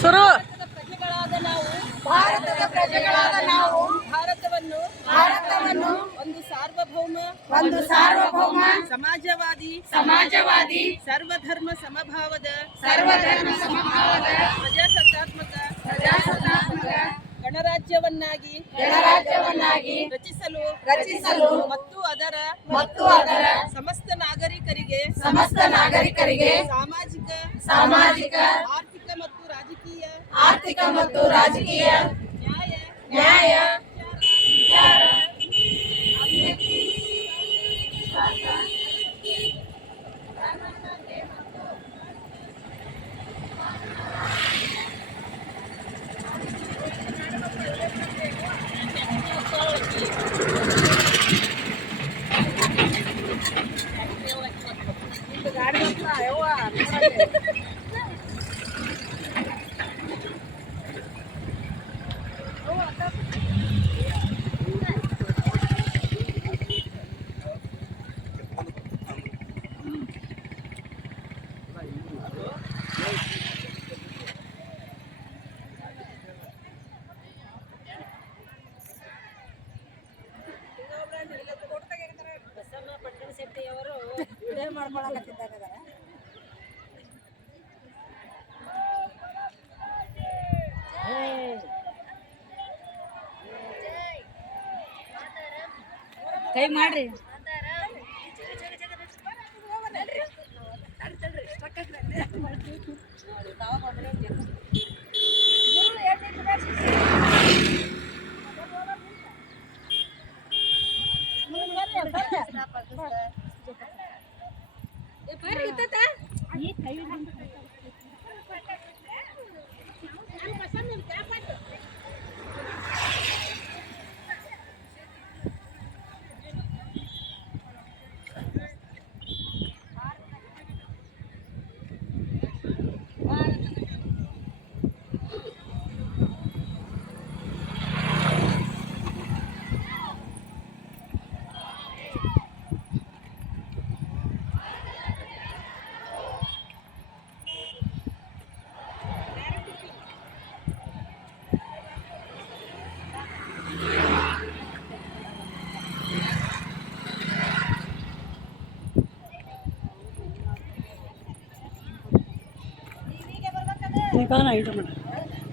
ಶುರು. ಪ್ರಜೆಗಳಾದ ನಾವು ಭಾರತದ ಪ್ರಜೆಗಳಾದ ನಾವು ಭಾರತವನ್ನು ಭಾರತವನ್ನು ಒಂದು ಸಾರ್ವಭೌಮ ಒಂದು ಸಾರ್ವಭೌಮ ಸಮಾಜವಾದಿ ಸಮಾಜವಾದಿ ಸರ್ವಧರ್ಮ ಸಮಭಾವದ ಸರ್ವಧರ್ಮ ಸಮಭಾವದ ಪ್ರಜಾಸತ್ತಾತ್ಮಕ ಪ್ರಜಾಸತ್ತಾತ್ಮಕ ಗಣರಾಜ್ಯವನ್ನಾಗಿ ಗಣರಾಜ್ಯವನ್ನಾಗಿ ರಚಿಸಲು ರಚಿಸಲು ಮತ್ತು ಅದರ ಮತ್ತು ಅದರ ಸಮಸ್ತ ನಾಗರಿಕರಿಗೆ ಸಮಸ್ತ ನಾಗರಿಕರಿಗೆ ಸಾಮಾಜಿಕ ಸಾಮಾಜಿಕ ಆರ್ಥಿಕ ಮತ್ತು ರಾಜಕೀಯ ನ್ಯಾಯ ನ್ಯಾಯ ಕೈ ಮಾಡ್ರಿ ಬರ್ರಿ ತಾತ.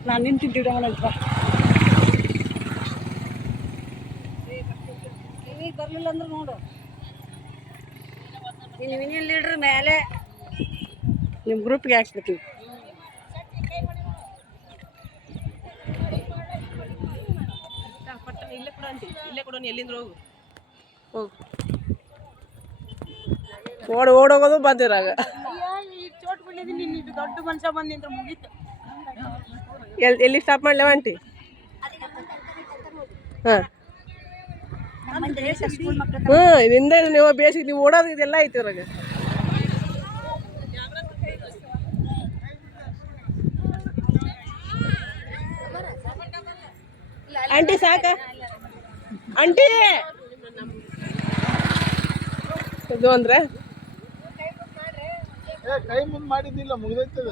ನಾನು ನಿಂತಿದ್ದಿಡ ಅಂತ ಬರಲಿಲ್ಲ ಅಂದ್ರೆ ನೋಡು ಇಲ್ಲಿ ವಿನಿಯನ್ ಲೀಡ್ರ್ ಮೇಲೆ ನಿಮ್ಮ ಗ್ರೂಪ್ಗೆ ಹಾಕ್ಸ್ಬಿಡ್ತೀವಿ ಇಲ್ಲೇ ಕೊಡು ಇಲ್ಲೇ ಕೂಡ ಎಲ್ಲಿಂದ ಹೋಗು ಹೋಗು ಓಡಿ ಓಡೋಗೋದು ಬಂದಿರಾಗ. ಎಲ್ಲಿ ಸ್ಟಾಪ್ ಮಾಡ್ಲೇವ ಆಂಟಿ? ಹಾಂ. ಹ್ಞೂ ನಿಂದ ನೀವು ಬೇಸಿಗೆ ನೀವು ಓಡೋದು ಇದೆಲ್ಲ ಐತಿ ಅವ್ರಾಗ ಆಂಟಿ, ಸಾಕ. ಆಂಟಿ! ಇದು ಅಂದ್ರೆ? ಏ ಕೈ ಮುಂದೆ ಮಾಡಿದ್ದಿಲ್ಲ ಮುಗಿದೈತದ